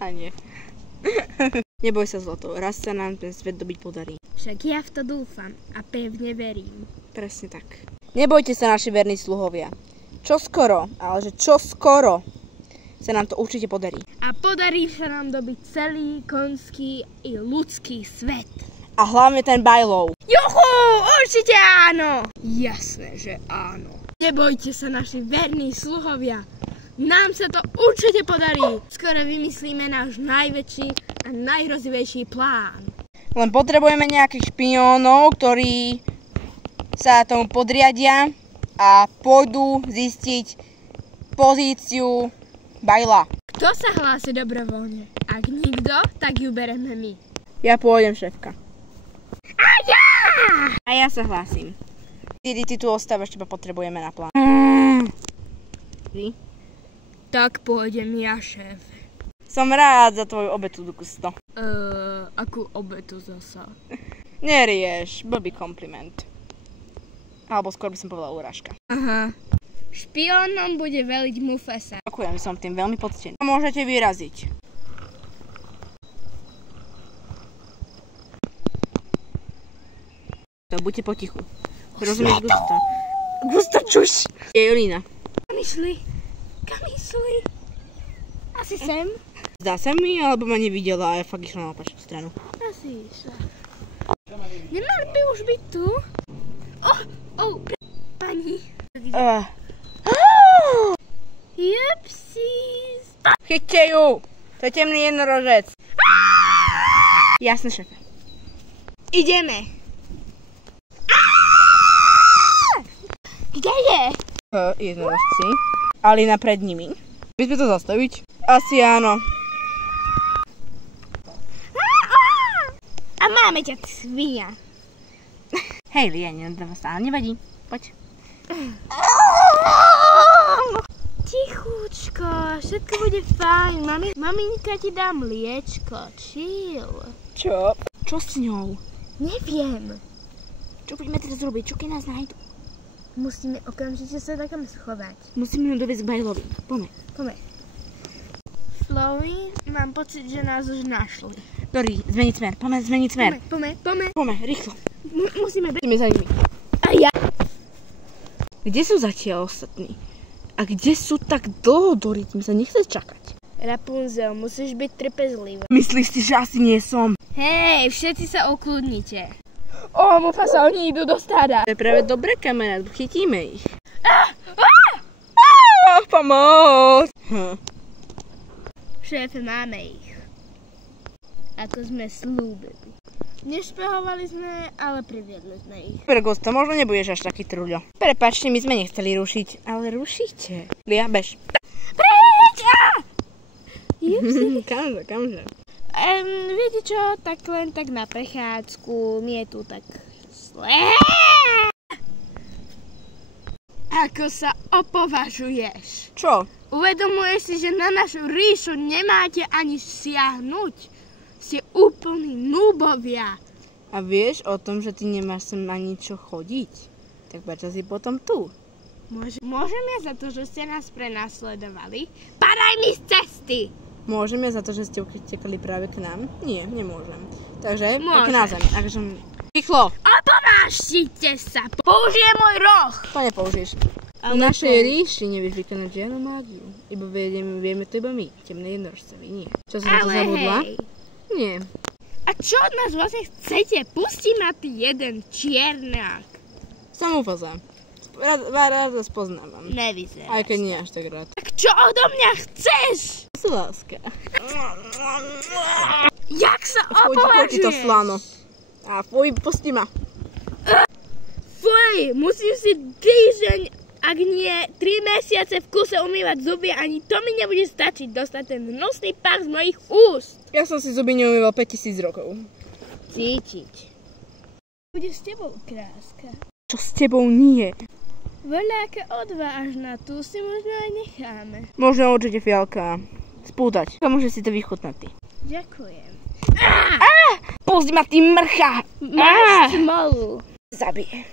A nie. Neboj sa, zlato, raz sa nám ten svet dobiť podarí. Však ja v to dúfam a pevne verím. Presne tak. Nebojte sa, naši verní sluhovia. Čoskoro, ale že čoskoro sa nám to určite podarí. A podarí sa nám dobiť celý konský i ľudský svet. A hlavne ten bajlov. Juhu, určite áno. Jasné, že áno. Nebojte sa, naši verní sluhovia. Nám sa to určite podarí. Skoro vymyslíme náš najväčší a najhrozivejší plán. Len potrebujeme nejakých špiónov, ktorí sa tomu podriadia a pôjdu zistiť pozíciu bajla. Kto sa hlási dobrovoľne? Ak nikto, tak ju bereme my. Ja pôjdem, šéfka. A ja! A ja sa hlásim. Ty tu ostávaš, teba potrebujeme na plán. Ty? Tak pôjdem ja, šéf. Som rád za tvoju obetu, Dukusto. Akú obetu zasa? Nerieš, blbý kompliment. Alebo skôr by som povedala urážka. Aha. Špiónom bude veliť Mufasa. Ďakujem, som tým veľmi poctený. Môžete vyraziť. Buďte potichu. Rozumieš, Gusto? Gusto, čuš! Je Jolína. Kam išli? Asi sem? Zdá sa mi, alebo ma nevidela a ja fakt išla na opačnú stranu. Asi išla. Nemali by už byť tu? Pani. Jupsies. Chyťte ju! To je temný jednorožec. Jasne, šéfe. Ideme. Kde je? Jednorožci. Alina pred nimi. Vieme to zastaviť? Asi áno. A máme ťa, svinia. Hej, Lia, nenadáva sa, ale nevadí. Poď. Tichúčko, všetko bude fajn. Maminka ti dá mliečko. Chill. Čo? Čo s ňou? Neviem. Čo budeme teraz robiť? Čo keď nás nájdu? Musíme okamžite sa takam schovať. Musíme ju doviesť k bajlovi. Poďme. Chloe, mám pocit, že nás už našli. Dori, zmeniť smer. Poďme zmeniť smer. Poďme, Rýchlo. Musíme byť. Ideme za nimi. A ja? Kde sú zatiaľ ostatní? A kde sú tak dlho, Dori? Tým sa nechce čakať. Rapunzel, musíš byť trpezlivá. Myslíš si, že asi nie som? Hej, všetci sa ukludnite. Mufasa, oni idú do stáda. To je práve dobré, kamarát, chytíme ich. Pomoc! Šéfe, máme ich. Ako sme slúbili. Nešpehovali sme, ale priviedli sme ich. Gusto, možno nebudeš až taký truľo. Prepáčte, my sme nechceli rušiť, ale rušíte. Lia, bež. Preč! Kamže? Viete čo, tak len tak na prechádzku, mi je tu tak zlé. Ako sa opovažuješ? Čo? Uvedomuješ si, že na našu ríšu nemáte ani siahnuť? Ste úplní núbovia. A vieš o tom, že ty nemáš sem ani čo chodiť? Tak prečo si potom tu? Môžem ja za to, že ste nás prenasledovali? Padaj mi z cesty! Môžem ja za to, že ste utekali práve k nám? Nie, nemôžem. Takže, Môžeš. na zem. Rýchlo! Opovážite sa! Použijem môj roh! To nepoužiješ. V Ale našej ríši nevieš vykonať žiadnu mágiu. Iba vieme to iba my, temné jednorožcovi, nie. Čo som to zabudla? Hej. Nie. A čo od nás vlastne chcete? Pustí ma ty jeden čiernák. Som Mufasa. Rád vás poznávam. Nevyzeráš. Aj keď nie až tak rád. Tak čo odo mňa chceš? Si láska. Jak sa Poď ti to opovažuješ? slano. A pusti ma. Fuj, musím si týždeň, ak nie 3 mesiace v kuse umývať zuby, ani to mi nebude stačiť dostať ten hnusný pach z mojich úst. Ja som si zuby neumýval 5000 rokov. Cítiť. Bude s tebou, kráska. Čo s tebou nie? Voľaká odvážna, tu si možno aj necháme. Možno určite fialka spútať. A môže si to vychutnať ty. Ďakujem. Pustí ma, ty mrcha! Máš smolu. Zabije.